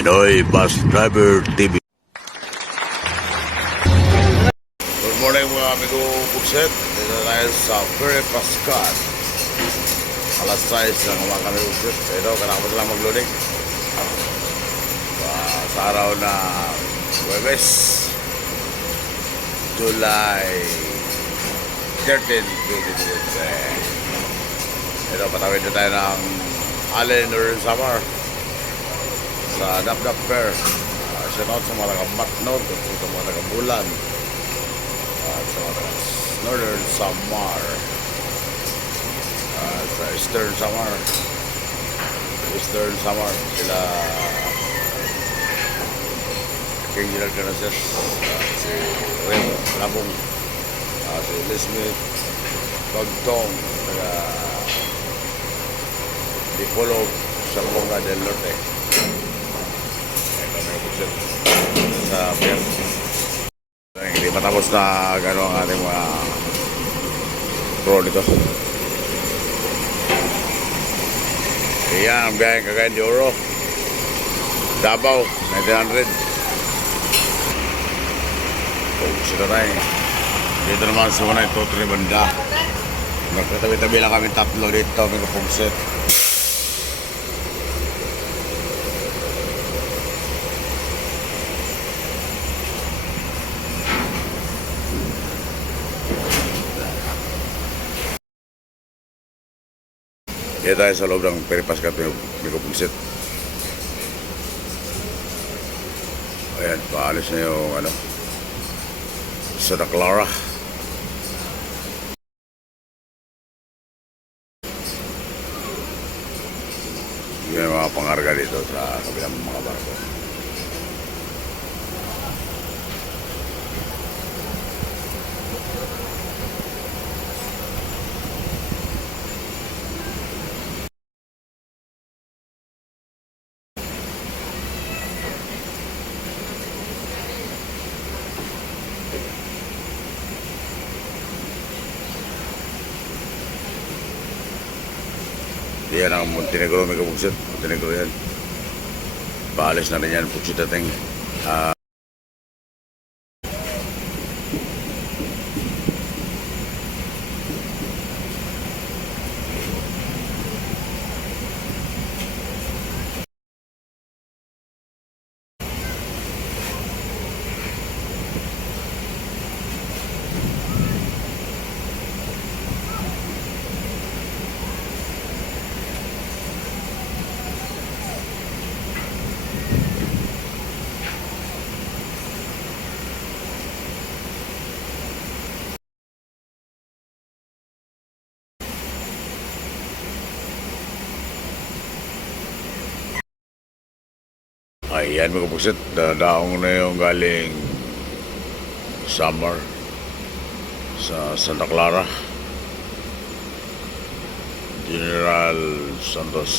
Pinoy Bus Driver TV. Good morning mga amigo Bukset. Dito tayo sa Pier Pascal. Alas 6 ng mga kami Bukset. Ito, kanakapos lang mag-loading. Sa araw na Huwebes, July 13, 2023. Ito, patawid na tayo ng Allen or Samar sa dapdap pier. Shoutout sa mga matnog at sa mga taga-bulan at sa mga northern samar at sa eastern samar sila King General Canases, si Remo Labong, si Lismith Bagtong taga Bicol sa Bunga del Norte. Sa pier. Hindi matapos na gano'n ang ating mga pro dito. Ayan ang biyaheng Cagayan de Oro, Davao 1900. Sila tayo dito naman sa mga ito banda. Magkatabi-tabi lang kami tatlo dito. May kapugset. Kaya tayo sa loob ng Pier Pascal, may kupungsit. Ayan, paalis na yung Santa Clara. Yan yung mga pangarga dito sa kabilang mga barko. Yan ang Montenegro, may kabugsit. Montenegro yan. Paalis na rin yan, pugsit natin. Ayan mga kapugsit, daong na yung galing samar sa Santa Clara, General Santos.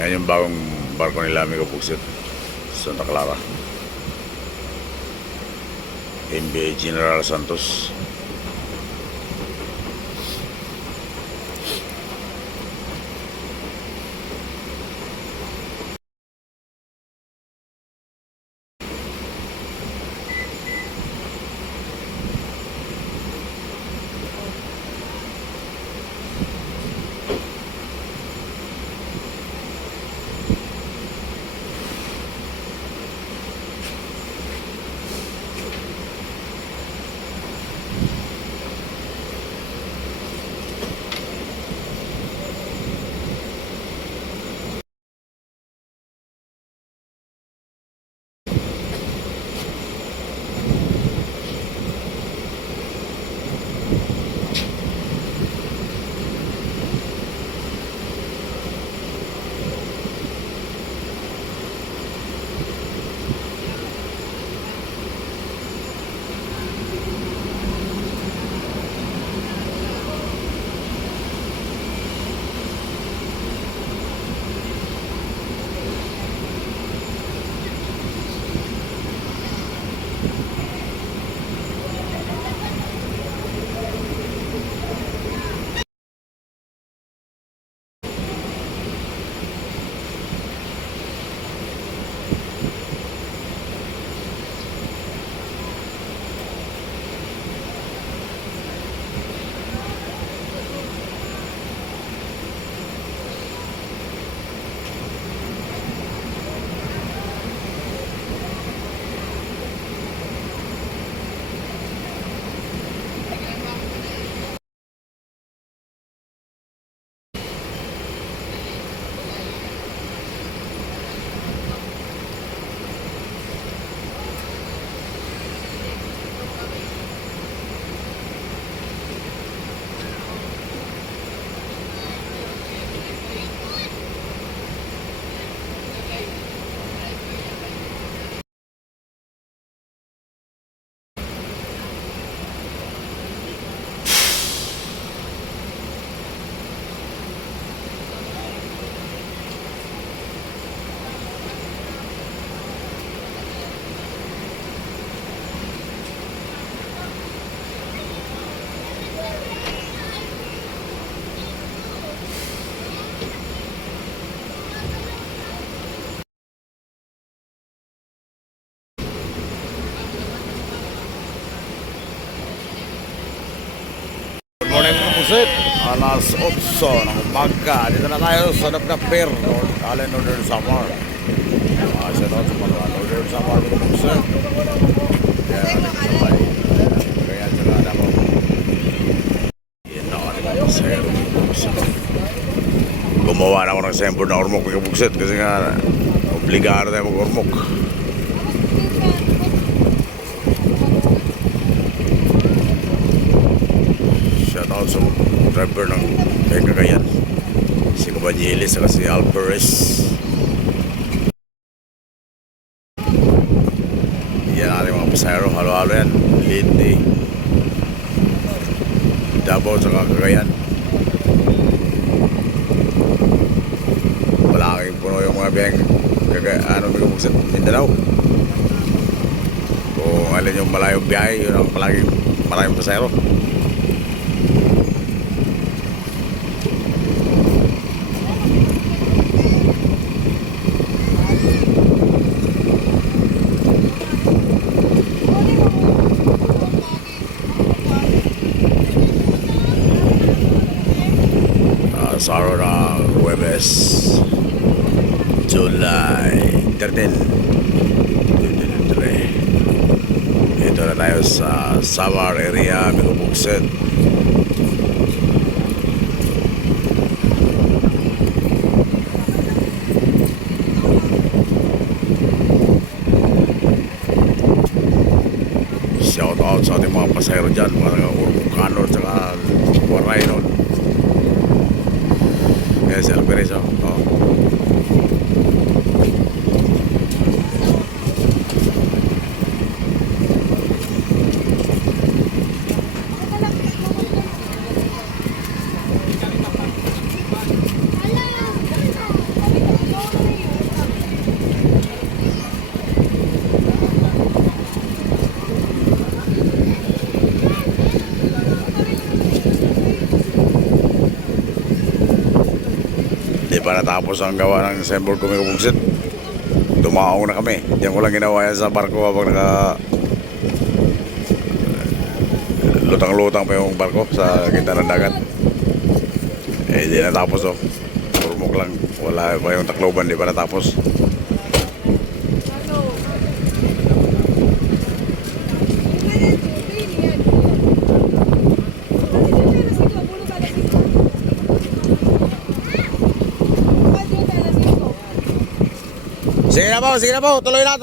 Yan yung bagong barko nila mga kapugsit, Santa Clara, MBA General Santos. morning mga pusit. Alas 8 ng umaga. Dito na tayo sa dapdap pier, Northern Samar. Shout out sa mga Northern Samar mga pusit. Kaya sila na mo. Yan na ako mga pasayro mga pusit. Gumawa na ako ng sample na ormoc mga pusit kasi nga obligado tayo mag-ormoc. Shoutout sa driver ng Cagayan, si Cabanyelis at si Alperes. Yan natin mga pasayro, halo-halo yan, Lindi, Davao sa Cagayan. Malaking puno yung mga biyaheng may sa Mindanao. Kung alin yung malayong biyahe, yun ang palaging maraming pasayro. Araw na Huwebes, July 13. Ito na tayo sa Samar area, Bicol. Shout out sa ating mga pasahero dyan, mga Urmukano at saka Waray nun. Si Alperes, oh. Di pa natapos ang gawa ng sample ko mga bugsit. Dumaong na kami. Diyan ko lang ginawa yan sa barko habang lutang-lutang pa yung barko sa gitna ng dagat. Di natapos, oh. Turmok lang. Wala pa yung takloban, di pa natapos. Sige na po, tuloy na.